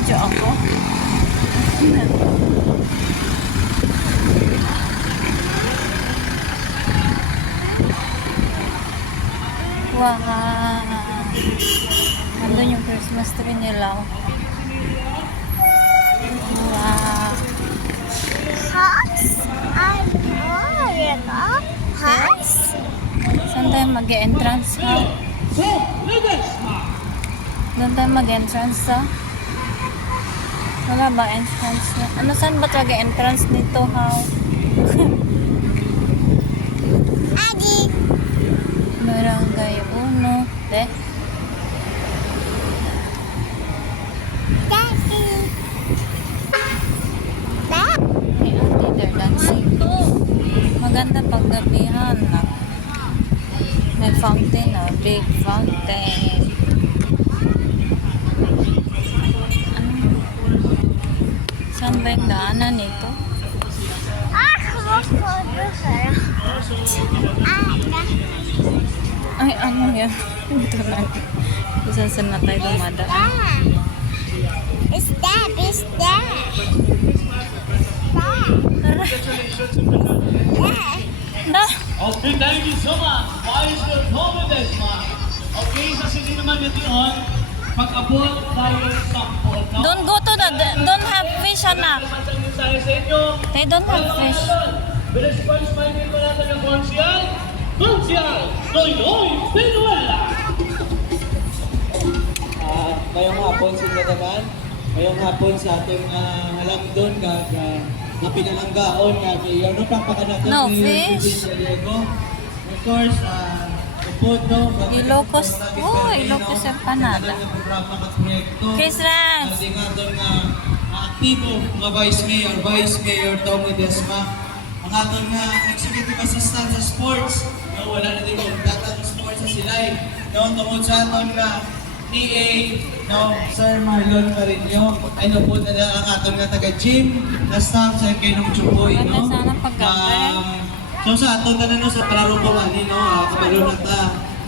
Nag-video ako. Wow! Nandun yung Christmas tree nila. Wow! House? House? Saan tayo mag-entrance ha? Doon tayo mag-entrance ha? Wala ba entrance na? Ano, saan ba talaga entrance nito ha? Agi. Barangay Uno. De? Daddy. Dad. Hey, ate, they're dancing. Maganda paggabihan na. May fountain na. Big fountain. Saan ba yung daanan nito? Ay, ano yan? Ito lang. Saan na tayo dumadaan? It's that. It's that. Da! Okay, thank you so much. Wise welcome this man. Okay, sa sindi naman ito yun, pag-abot tayo sa port. Don't go to the... Don't have fish, anak. Tayo sa inyo. They don't have fish. Bilis-bilis pa hindi ko natin ang konsyal. Konsyal! Noy-noy! Pinuela! Ngayong hapon sa naman, ngayong hapon sa ating halangdon na pinalanggaon na ano pagpakanaton No ni fish. President Diego. Of course, upod no. Ilocos. Oh, Ilocos ang panada. Chris Rans. Hindi nga doon nga aktibo mga Vice Mayor Tommy Desma. Ang aton nga executive assistant sa sports. No, wala na din yung datang sports sa silay. No, tungod sa aton nga PA, no, Sir Marlon Carino, ay no po na ang aton nga taga-gym na staff sa kay nung Chupoy, no? Sana pagkape. So sa aton na no, sa Palarong Kawani, no, kabalo na ta.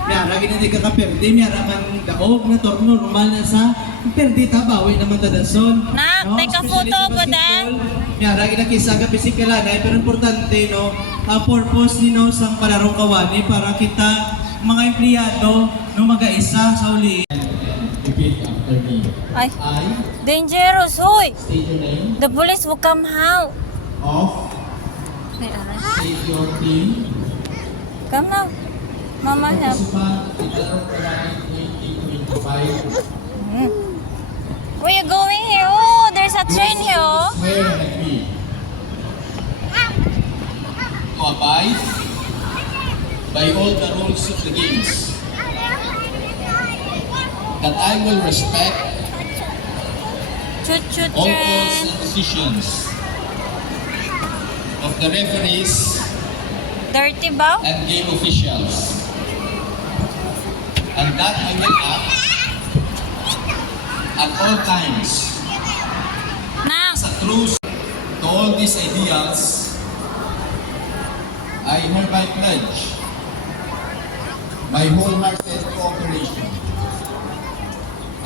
Miyara, hindi ka kaperde, miyara man daog na torno, normal na sa perdi ta, bawi naman ta dason. Nak, take a photo ko dan. Miyara, kinakisa ka pisikala na, pero importante, no, ang purpose ni no, sa Palarong Kawani para kita, mga empleyado, no, mag-aisa sa uli. Repeat after me. Ay, I dangerous, hoy! state your name. The police will come out. Of May aray. state your team. Come now. Mama, help. Participant in Palarong Kawani 2025. Where you going here? Oh, there's a train here. Oh. Swear and agree to abide by all the rules of the games. That I will respect Choo-choo all calls train. and decisions of the referees Dirty ba? and game officials. And that I will act at all times Nak, as a truce to all these ideals. I hereby pledge my wholehearted cooperation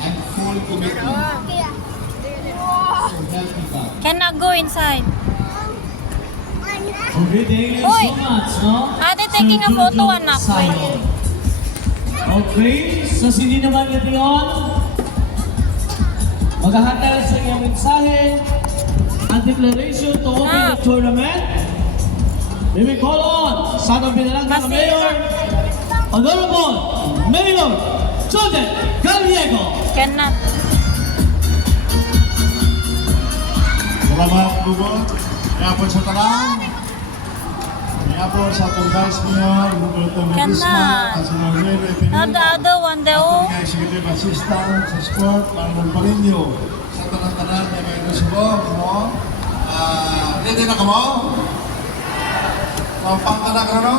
and full commitment to help me God. cannot go inside. Okay, thank you Hoy! so much, no? Ate, taking a photo, anak. Simon. Okay, sa sindi naman ito yun, maghahatid sa inyong mensahe ang declaration to open the tournament. We will call on sa ating pinalanggang Mayor, Honorable Mayor Joseph Gallego. Cannot. Salamat, Bubon. Kaya po sa talang. Kaya po sa atong Vice Mayor, Roberto Medisma, at sa mga Nueve Not the Pineda, other one, the atong oh. nga Executive Assistant sa Sport, Marlon Palinyo, sa tanan-tanan na may Lusubog, no? Ready na ka mo? Pangka na ka, no?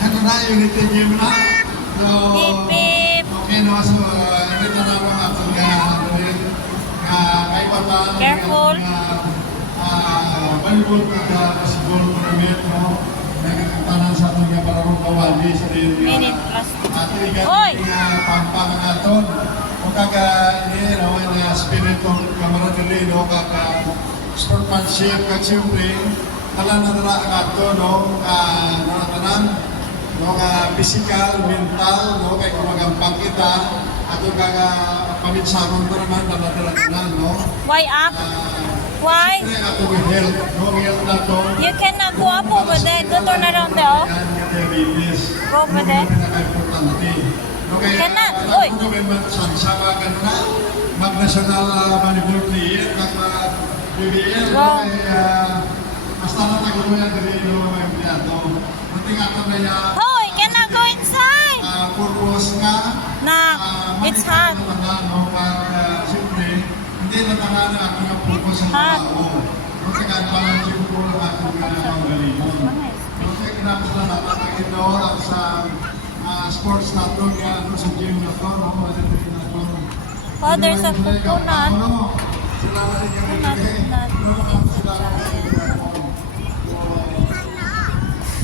Ano na, unity game na? So, Beep, beep. okay, no? So, ready na ako atong kay Pata, Careful. Balibol ka siguro ko na metro, nagkakatanan sa ating nga Palarong Kawani sa rin Minute plus. ating Hoy! pampang naton. Kung kaka ini no yung spirit of camaraderie no kaka sportsmanship kag siyempre talan na dara ang ato no tanan no ka physical, mental no kay kumagampang kita ato kaka paminsaron pa naman dala no. Why up? Why? Siyempre ato with health no health na to. You cannot go up over there. Go turn around there. Oh. Go over there. Cannot. Uy. Mag-national volleyball player, mag-BBL, Go. basta na taguloy ang dili no mga empleyado. Munting ato na ya Hoy, cannot go inside. purpose nga Nah, it's hot. Siyempre, hindi na tanga na ako ng purpose ng Hot. tao. Munting ato na siyempre ko lang ako ng galingon. Munting kinapos na natin ang sa sports na ito, ano sa gym na ito, no? Oh, there's a coconut. Sila na rin yung Coconut. sila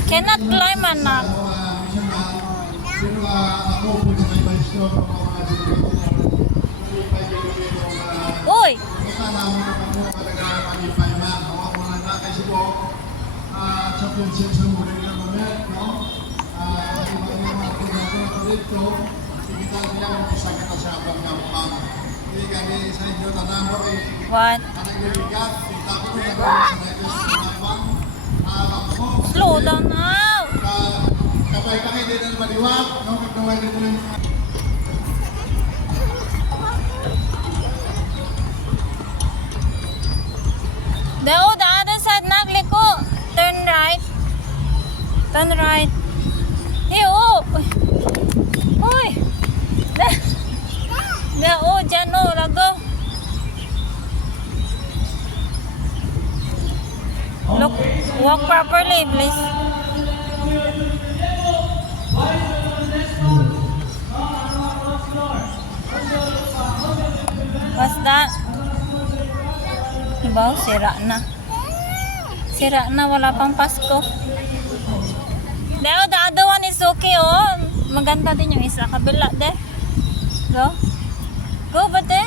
Cannot climb, anak. ako po sa may baistro, Uy! kita namin na ako talaga mag-ipay man. Ako mga na kasi po, championship sa muling na moment, no? Ibang mga pinagawa dito, kita niya kung isa kita sa abang gampang. Hindi kami sa inyo tanamo eh. What? Anong niligat, kita ko rin ako sa nagkasabang ko. Slow down now. Kapay kami din ang maliwag, no? Kapay din yung The other side, nak, liko. Turn right. Turn right. Hey, oh. Uy. Dyan, oh, lago. Look, walk properly, please. What's that? Diba? Sira na. Sira na, wala pang Pasko. Deo, the other one is okay, oh. Maganda din yung isa. Kabila, de. Go. Go, ba, de?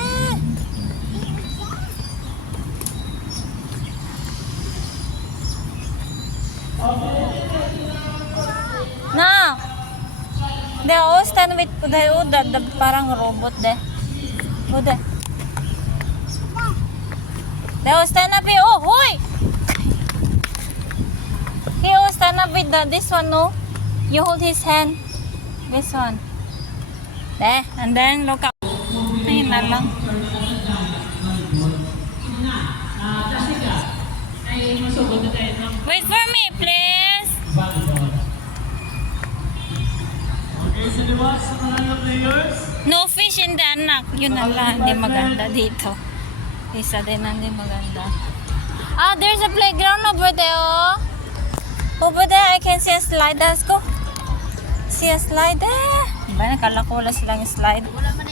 Now, they all stand with the parang robot de. Go de. They all stand up here. Oh, hoy! He all stand up with this one, no? You hold his hand. This one. There, and then look up. Ayun na lang. Wait for me, please. No fish in the anak. Yun na lang. Hindi maganda dito. Isa din ang hindi maganda. Ah, there's a playground over there, oh. Over there, I can see a slide. Let's go. See a slide there. Diba, nakala ko wala silang slide. Wala nang...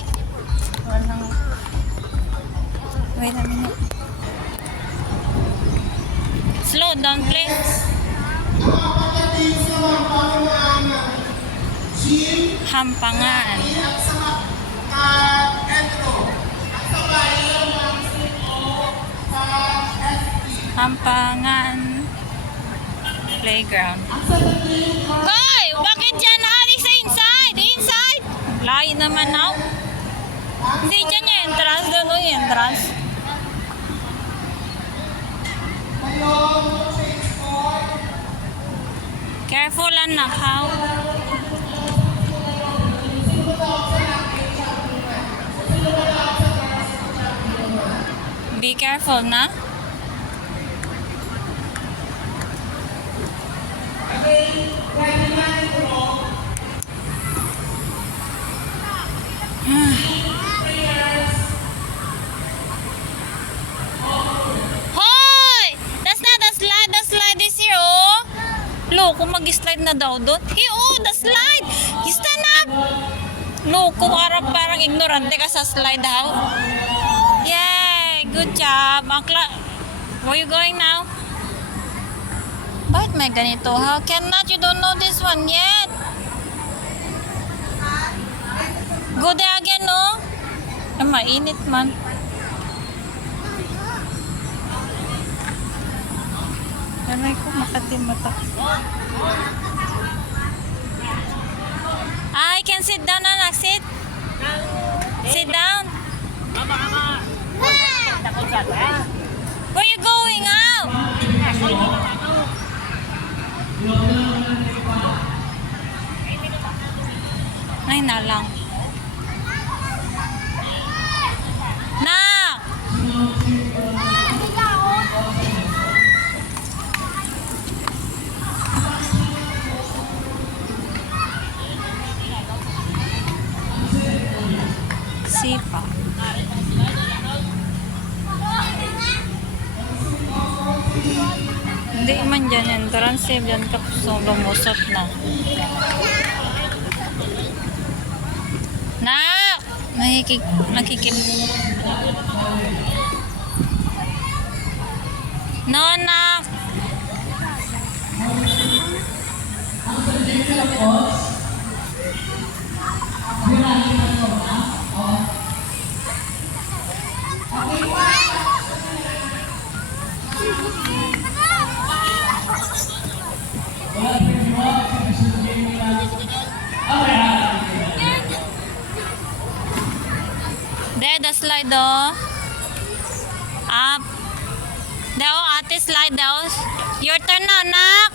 Wait a minute. Slow down, please. Hampangan. Hampangan playground. Hoy! Bakit dyan naalis sa inside? Inside! Layo naman now. Hindi dyan yung entrance. Doon yung entrance. Careful, anak, how? Be careful, na? Hoy! That's not the slide. The slide is here, oh. Loko, mag-slide na daw doon. Hey, oh, the slide! You stand up! Loko, parang ignorante ka sa slide, how? Yay! Good job. Where you going now? Bakit may ganito? How cannot? You don't know this one yet. Go there again, no? mainit man. Aray ko, makatim mata. I can sit down, anak. Sit. Sit down. Where you going out? Ay, nalang. Nak! Sipa. Hindi man dyan entrance eh. Dyan ka so lumusot na. Nak! Nakikip. No, nak! There, the slide though. Up. There, ate slide daw. Your turn na, anak.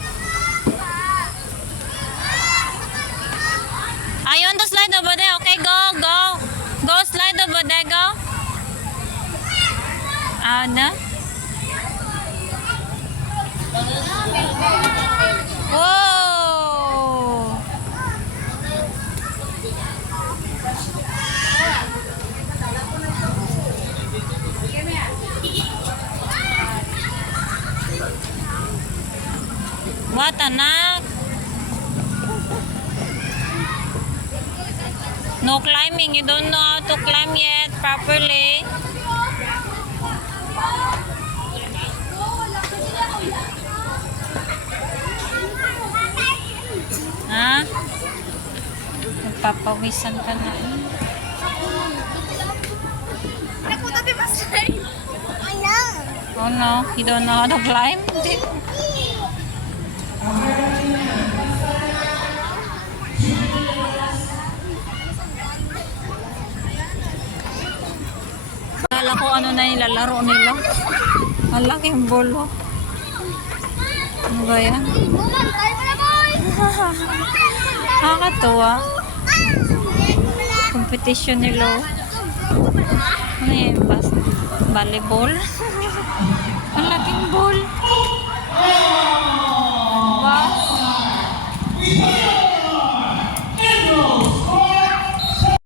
You want to slide over there? Okay, go. Go slide over there, go. Na? Whoa! What, anak? No climbing. You don't know how to climb yet properly. Ha? Nagpapawisan ka na. Oh no, you don't know how to climb? Kala ko ano na nilalaro nila. Malaking bolo. Ano ba yan? Nakakatuwa. Competition nila. Ano yan? Volleyball?